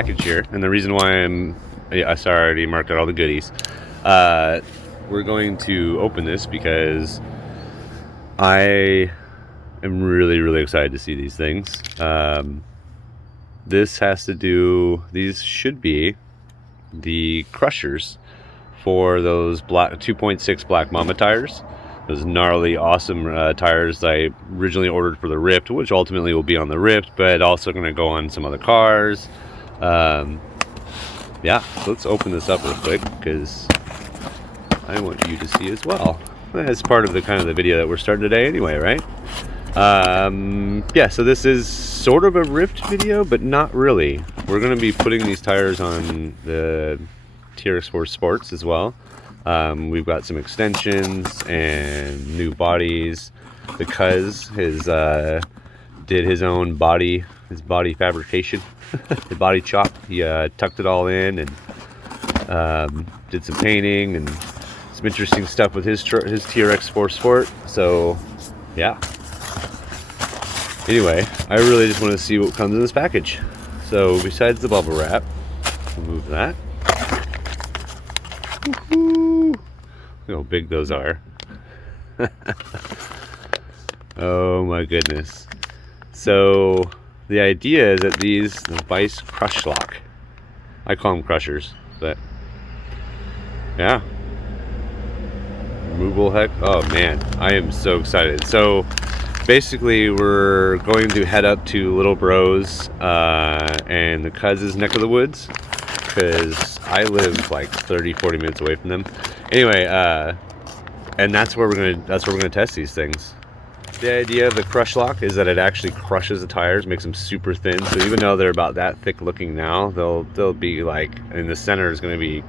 package here, and the reason why I already marked out all the goodies. We're going to open this because I am really excited to see these things. This has to do, these should be the crushers for those black 2.6 black Mamba tires. Those gnarly, awesome tires that I originally ordered for the Rift, which ultimately will be on the Rift, but also going to go on some other cars. Yeah, so let's open this up real quick because I want you to see as well. That's part of the kind of the video that we're starting today anyway, right? Yeah, so this is sort of a Rift video, but not really. We're going to be putting these tires on the TRX4-SPORTs as well. We've got some extensions and new bodies. The Cuz did his own body fabrication, the body chop. He tucked it all in and did some painting and some interesting stuff with his TRX4-SPORT. So yeah. Anyway, I really just want to see what comes in this package. So besides the bubble wrap, remove that. Woohoo! Look how big those are. Oh my goodness. So the idea is that the Vice Crushlock, I call them crushers, but yeah. Removable heck. Oh man, I am so excited. So basically we're going to head up to Little Bros and the Cuz's neck of the woods, because I live like 30-40 minutes away from them. Anyway, and that's where we're gonna test these things. The idea of the Crushlock is that it actually crushes the tires, makes them super thin. So even though they're about that thick looking now, they'll be like, in the center is gonna be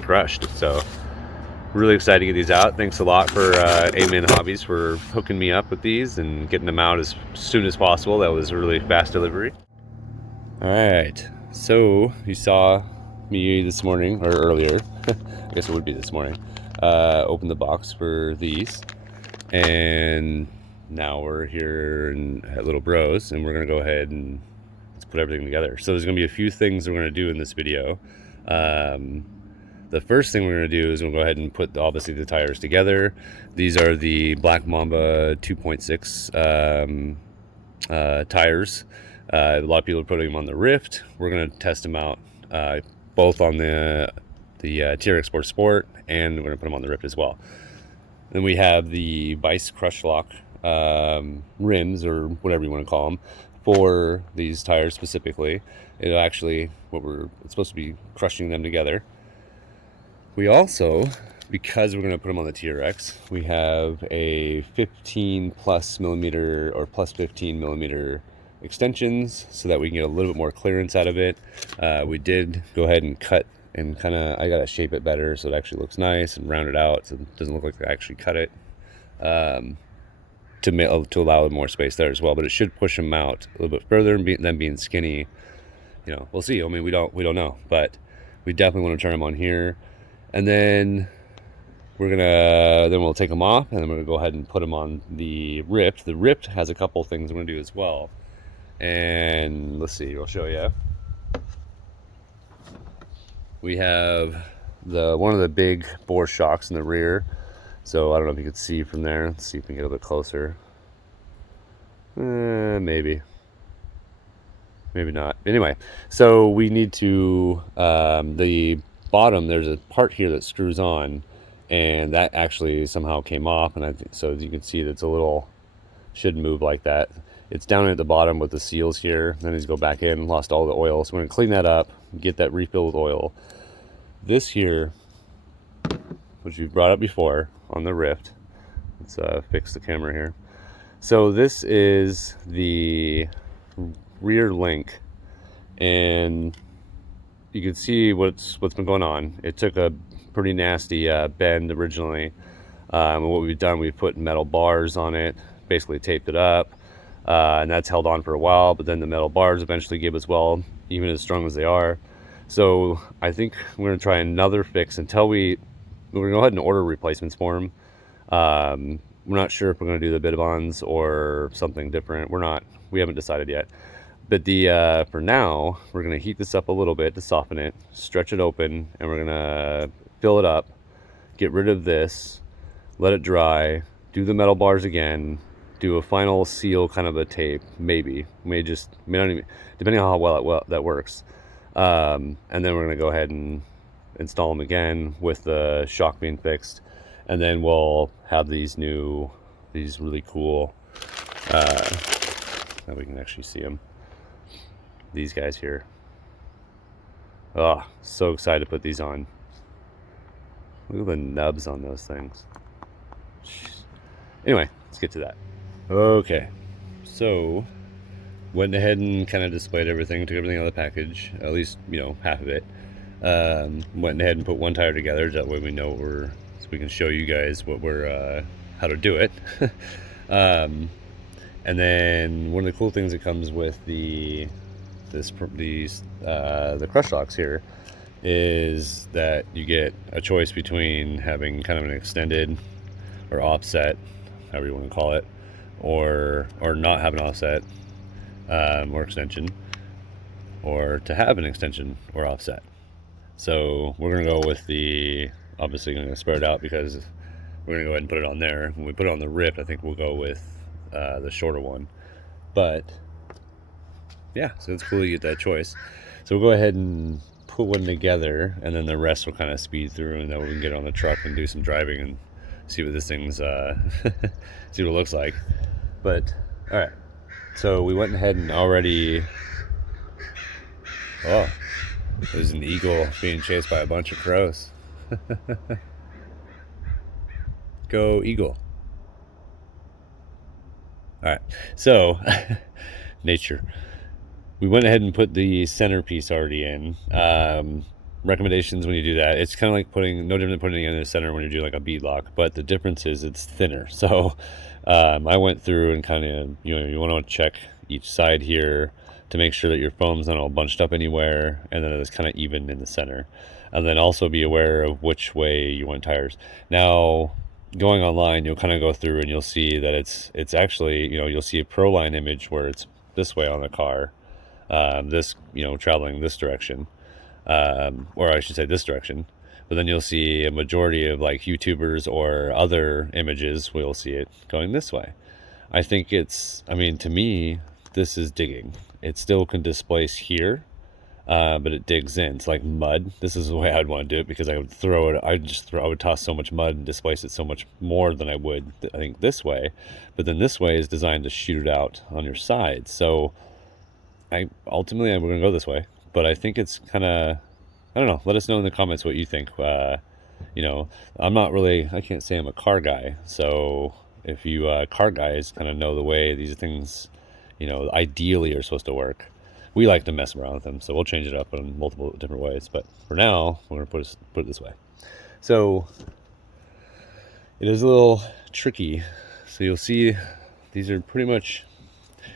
crushed. So really excited to get these out. Thanks a lot for Amain Hobbies for hooking me up with these and getting them out as soon as possible. That was a really fast delivery. All right, so you saw me this morning, or earlier, I guess it would be this morning, open the box for these, and now we're here at Little Bros, and we're gonna go ahead and let's put everything together. So there's gonna be a few things we're gonna do in this video. The first thing we're going to do is we'll go ahead and put obviously the tires together. These are the Black Mamba 2.6 tires. A lot of people are putting them on the Rift. We're going to test them out both on the TRX4-SPORT, and we're going to put them on the Rift as well. Then we have the Vice Crushlock rims, or whatever you want to call them, for these tires specifically. It'll actually, it's supposed to be crushing them together. We also, because we're going to put them on the TRX, we have a 15 plus millimeter or plus 15 millimeter extensions so that we can get a little bit more clearance out of it. We did go ahead and cut and I got to shape it better so it actually looks nice and round it out so it doesn't look like I actually cut it, to allow more space there as well. But it should push them out a little bit further, and them being skinny, you know, we'll see. I mean, we don't know, but we definitely want to turn them on here. And then we'll take them off, and then we're gonna go ahead and put them on the Rift. The Rift has a couple things we're gonna do as well, and let's see, I'll show you. We have one of the big bore shocks in the rear. So I don't know if you can see from there. Let's see if we can get a little bit closer. Maybe not. Anyway, so we need to the bottom, there's a part here that screws on, and that actually somehow came off, and I think so. As you can see, that's a little, should move like that. It's down at the bottom with the seals here. Then he's go back in, lost all the oil, so we're gonna clean that up, get that refilled with oil. This here, which we've brought up before on the Rift, let's fix the camera here. So this is the rear link, and you can see what's been going on. It took a pretty nasty bend originally, and what we've done, we've put metal bars on it, basically taped it up, and that's held on for a while, but then the metal bars eventually give as well, even as strong as they are. So I think we're gonna try another fix until we're gonna go ahead and order replacements for them. We're not sure if we're gonna do the bit bonds or something different. We haven't decided yet. But for now, we're gonna heat this up a little bit to soften it, stretch it open, and we're gonna fill it up, get rid of this, let it dry, do the metal bars again, do a final seal, kind of a tape, maybe, may not even, depending on how well that works. And then we're gonna go ahead and install them again with the shock being fixed, and then we'll have these really cool, now we can actually see them, these guys here. Oh, so excited to put these on. Look at the nubs on those things. Anyway, let's get to that. Okay, so went ahead and kind of displayed everything, took everything out of the package, at least, you know, half of it. Went ahead and put one tire together, that way we know so we can show you guys how to do it. And then one of the cool things that comes with the Crushlocks here is that you get a choice between having kind of an extended or offset, however you want to call it, or not have an offset or extension, or to have an extension or offset. So we're going to go with obviously going to spread it out because we're going to go ahead and put it on there. When we put it on the rip, I think we'll go with the shorter one. But yeah, so it's cool you get that choice. So we'll go ahead and put one together, and then the rest will kind of speed through, and then we can get on the truck and do some driving and see what this thing's see what it looks like. But all right, so we went ahead and already, oh, there's an eagle being chased by a bunch of crows. Go eagle. All right, so nature. We went ahead and put the centerpiece already in. Recommendations when you do that, it's kind of like no different than putting it in the center when you do like a beadlock, but the difference is it's thinner. So I went through and kind of, you want to check each side here to make sure that your foam's not all bunched up anywhere, and then it's kind of even in the center. And then also be aware of which way you want tires. Now, going online, you'll kind of go through and you'll see that it's actually, you'll see a Proline image where it's this way on the car. This, traveling this direction, or I should say this direction, but then you'll see a majority of like YouTubers or other images, we'll see it going this way. I think to me, this is digging. It still can displace here, but it digs in. It's like mud. This is the way I'd want to do it, because I would I would toss so much mud and displace it so much more than I would, I think, this way. But then this way is designed to shoot it out on your side. So ultimately we're gonna go this way, but I think it's kind of, I don't know. Let us know in the comments what you think. I can't say I'm a car guy. So if you car guys kind of know the way these things, ideally are supposed to work, we like to mess around with them. So we'll change it up in multiple different ways. But for now, we're gonna put it this way. So it is a little tricky. So you'll see these are pretty much,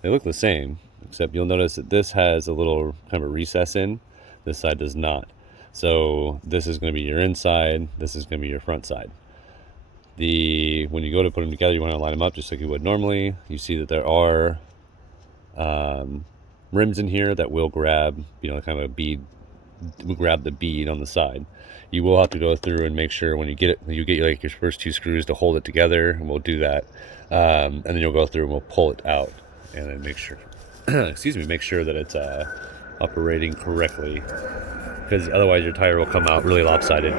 they look the same, except you'll notice that this has a little kind of a recess in. This side does not. So this is going to be your inside. This is going to be your front side. When you go to put them together, you want to line them up just like you would normally. You see that there are rims in here that will grab, kind of a bead, will grab the bead on the side. You will have to go through and make sure when you get it, you get like your first two screws to hold it together, and we'll do that. And then you'll go through and we'll pull it out, and then make sure, make sure that it's operating correctly, because otherwise your tire will come out really lopsided.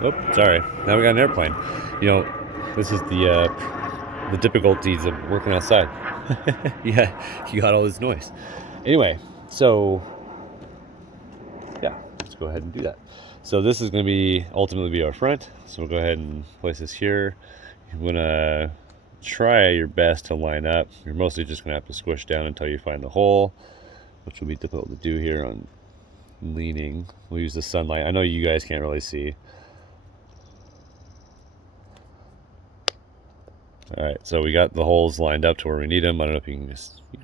Oh, sorry. Now we got an airplane. This is the difficulties of working outside. Yeah, you got all this noise. Anyway, so yeah, let's go ahead and do that. So this is going to ultimately be our front. So we'll go ahead and place this here. You're going to try your best to line up. You're mostly just going to have to squish down until you find the hole, which will be difficult to do here on leaning. We'll use the sunlight. I know you guys can't really see. All right, so we got the holes lined up to where we need them. I don't know if you can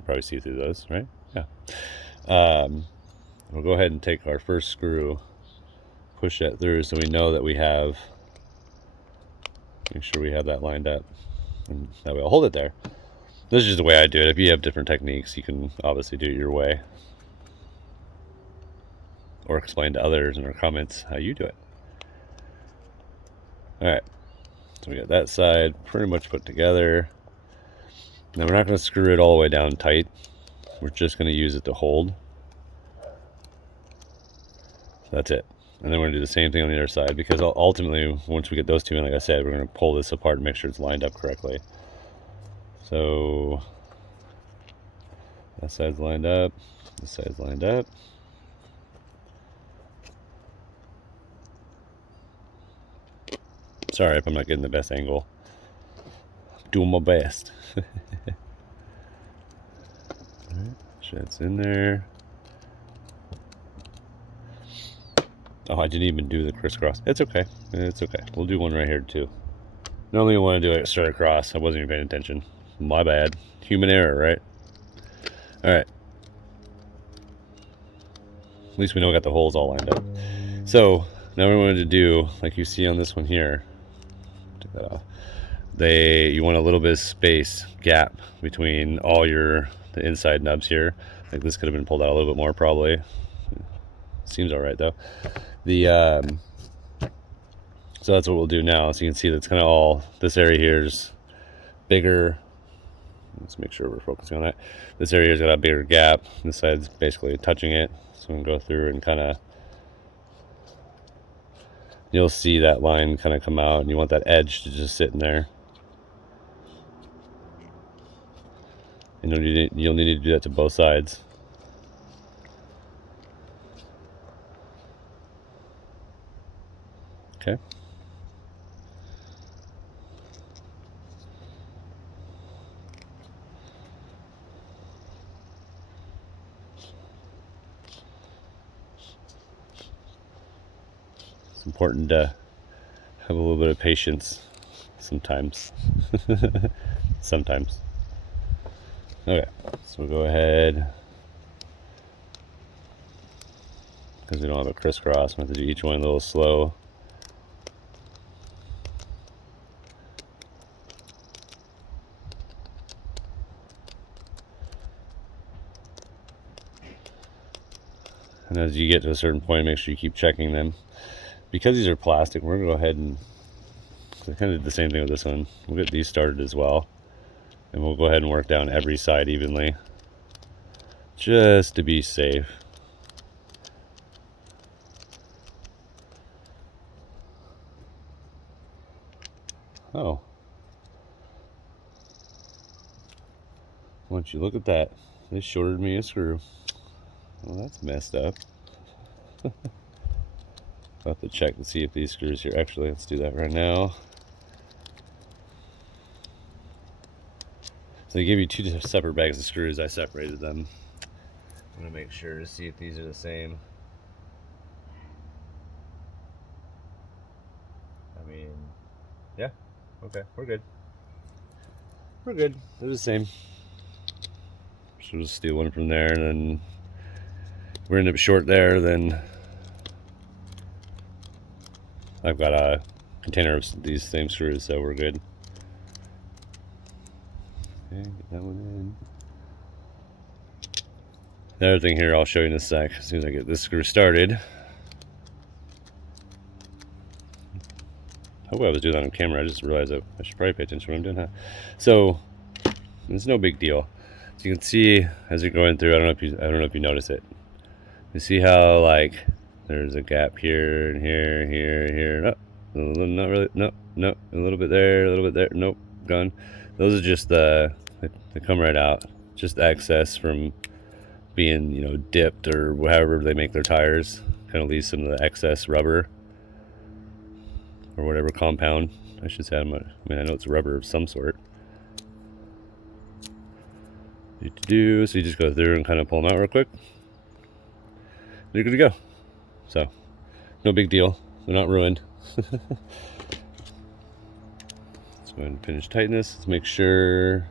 probably see through those, right? Yeah. We'll go ahead and take our first screw, push that through so we know that make sure we have that lined up, and that way I'll hold it there. This is just the way I do it. If you have different techniques, you can obviously do it your way, or explain to others in our comments how you do it. Alright, so we got that side pretty much put together. Now we're not going to screw it all the way down tight. We're just going to use it to hold. So that's it. And then we're going to do the same thing on the other side, because ultimately, once we get those two in, like I said, we're going to pull this apart and make sure it's lined up correctly. So that side's lined up, this side's lined up. Sorry if I'm not getting the best angle. Doing my best. Alright, that's in there. Oh, I didn't even do the crisscross. It's okay. It's okay. We'll do one right here too. Normally you want to do it straight across. I wasn't even paying attention. My bad. Human error, right? Alright. At least we know we got the holes all lined up. So now we wanted to do, like you see on this one here, take that off. You want a little bit of space, gap between all the inside nubs here. Like this could have been pulled out a little bit more probably. Seems all right though. So that's what we'll do now. So you can see that's kind of all, this area here is bigger. Let's make sure we're focusing on that. This area's got a bigger gap. This side's basically touching it. So we can go through and kind of, you'll see that line kind of come out, and you want that edge to just sit in there. And you'll need to do that to both sides. Okay. It's important to have a little bit of patience sometimes. Sometimes. Okay, so we'll go ahead, because we don't have a crisscross, we have to do each one a little slow. And as you get to a certain point, make sure you keep checking them. Because these are plastic, we're going to go ahead and, I kind of did the same thing with this one. We'll get these started as well. And we'll go ahead and work down every side evenly, just to be safe. Oh. Once you look at that, they shorted me a screw. Well, that's messed up. I'll have to check to see if these screws here, actually, let's do that right now. So they gave you two separate bags of screws. I separated them. I'm going to make sure to see if these are the same. I mean, yeah, okay, we're good. We're good, they're the same. So we'll just steal one from there, and then we're end up short there, then I've got a container of these same screws, so we're good. Okay, get that one in. The other thing here, I'll show you in a sec, as soon as I get this screw started. I hope I was doing that on camera. I just realized that I should probably pay attention to what I'm doing, huh? So it's no big deal. So you can see as you're going through, I don't know if you notice it. You see how like there's a gap here and here, here. Oh, not really. No, a little bit there, a little bit there. Nope, gone. Those are just they come right out. Just excess from being, you know, dipped or however they make their tires. Kind of leaves some of the excess rubber or whatever compound. I should say. I mean, I know it's rubber of some sort. So you just go through and kind of pull them out real quick. You're good to go. So, no big deal. They're not ruined. Let's go ahead and finish tightness. Let's make sure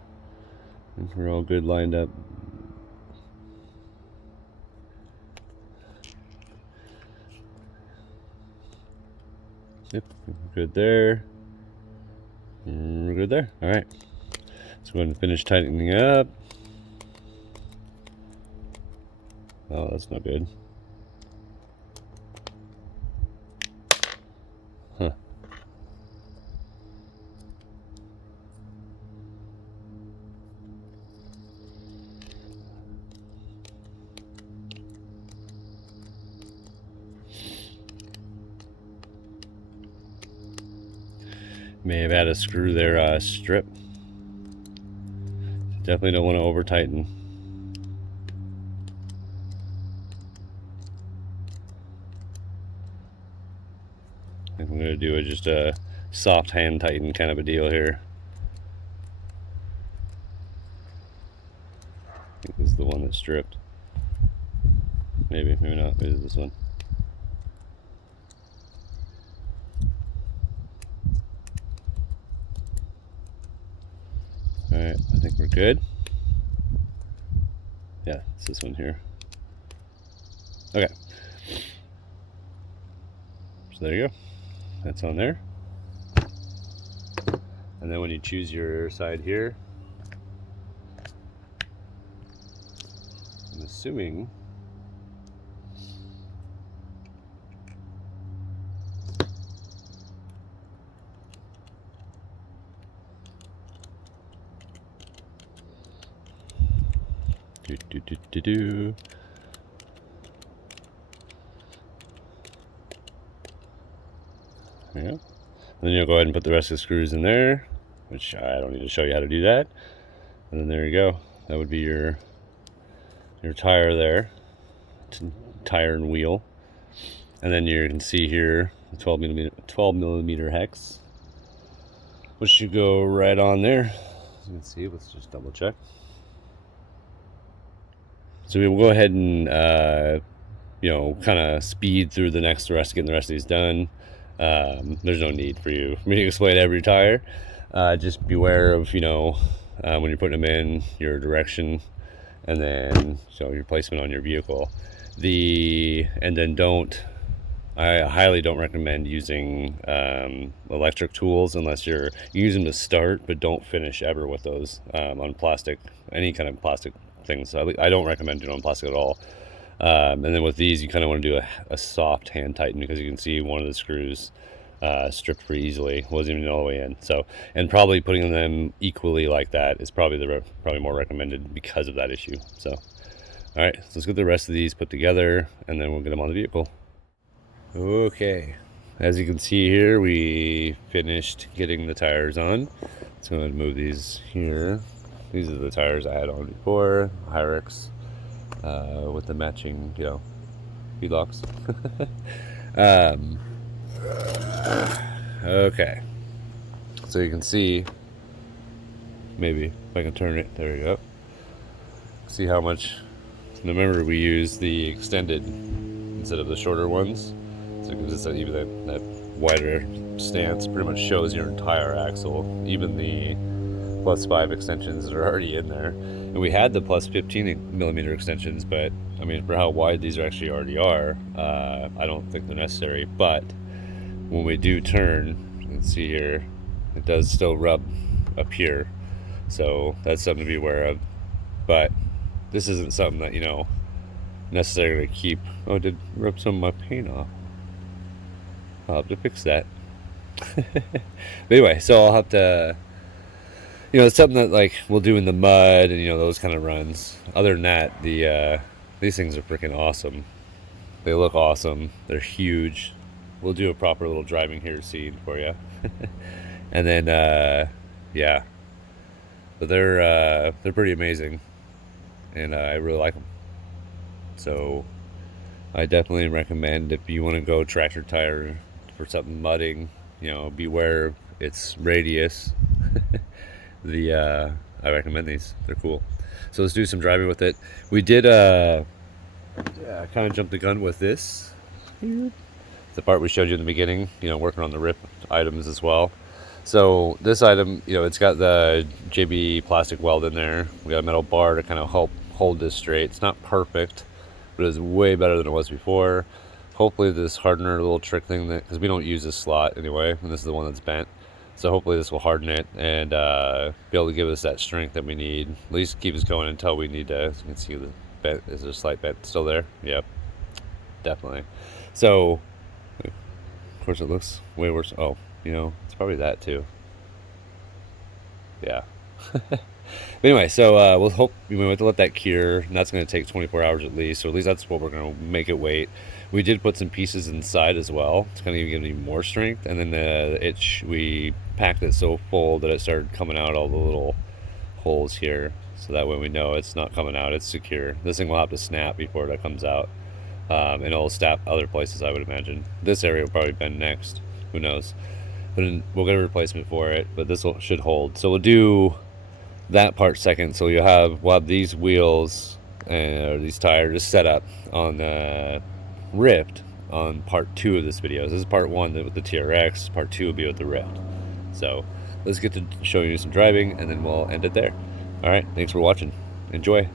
we're all good lined up. Yep, we're good there. We're good there. All right. Let's go ahead and finish tightening up. Oh, that's not good. Huh. May have had a screw there strip. Definitely don't want to over tighten. I think I'm going to do just a soft hand tighten kind of a deal here. I think this is the one that stripped. Maybe not. Maybe it's this one. Alright, I think we're good. Yeah, it's this one here. Okay. So there you go. That's on there. And then when you choose your side here, I'm assuming do. Yeah. Then you'll go ahead and put the rest of the screws in there, which I don't need to show you how to do that. And then there you go. That would be your tire there, tire and wheel. And then you can see here the 12 millimeter hex, which should go right on there. As you can see, let's just double check. So we will go ahead and kind of speed through getting the rest of these done. There's no need for me to explain every tire. Just beware of when you're putting them in, your direction, and then your placement on your vehicle. I highly don't recommend using electric tools unless you use them to start, but don't finish ever with those on plastic, any kind of plastic things. So I don't recommend doing it on plastic at all. And then with these, you kind of want to do a soft hand tighten, because you can see one of the screws stripped pretty easily, wasn't even all the way in. So, and probably putting them equally like that is probably more recommended because of that issue. So, all right, so let's get the rest of these put together, and then we'll get them on the vehicle. Okay, as you can see here, we finished getting the tires on. So I'm going to move these here. These are the tires I had on before, Hyrex, with the matching, beadlocks. Okay, so you can see, maybe if I can turn it, there you go. See how much, remember we use the extended instead of the shorter ones. So it gives us even that wider stance, pretty much shows your entire axle, even the +5 extensions that are already in there. And we had the +15 millimeter extensions, but I mean, for how wide these actually already are, I don't think they're necessary. But when we do turn, you can see here, it does still rub up here. So that's something to be aware of. But this isn't something that, necessarily keep. Oh, I did rub some of my paint off. I'll have to fix that. But anyway, so I'll have to, it's something that we'll do in the mud and those kind of runs. Other than that, these things are freaking awesome. They look awesome. They're huge. We'll do a proper little driving here scene for you. And then yeah, but they're pretty amazing, and I really like them. So I definitely recommend, if you want to go tractor tire for something mudding, beware its radius. I recommend these. They're cool. So let's do some driving with it. We did kind of jump the gun with this. The part we showed you in the beginning, working on the rip items as well. So this item, it's got the JB plastic weld in there. We got a metal bar to kind of help hold this straight. It's not perfect, but it's way better than it was before. Hopefully this hardener little trick thing, because we don't use this slot anyway, and this is the one that's bent. So hopefully this will harden it and be able to give us that strength that we need. At least keep us going until we need to. As you can see, the bent, is there a slight bent still there? Yep, definitely. So, of course, it looks way worse. Oh, you know, it's probably that too. Yeah. But anyway, so we'll hope we have to let that cure, and that's going to take 24 hours at least. So at least that's what we're going to make it wait. We did put some pieces inside as well. It's going to give me more strength, and then we packed it so full that it started coming out all the little holes here. So that way we know it's not coming out; it's secure. This thing will have to snap before it comes out, and it'll snap other places, I would imagine. This area will probably bend next. Who knows? But we'll get a replacement for it. But this should hold. So we'll do that part second. So we'll have these wheels or these tires set up on Rift on part 2 of this video. This is part 1 with the TRX. Part 2 will be with the Rift. So let's get to showing you some driving, and then we'll end it there. All right, thanks for watching. Enjoy.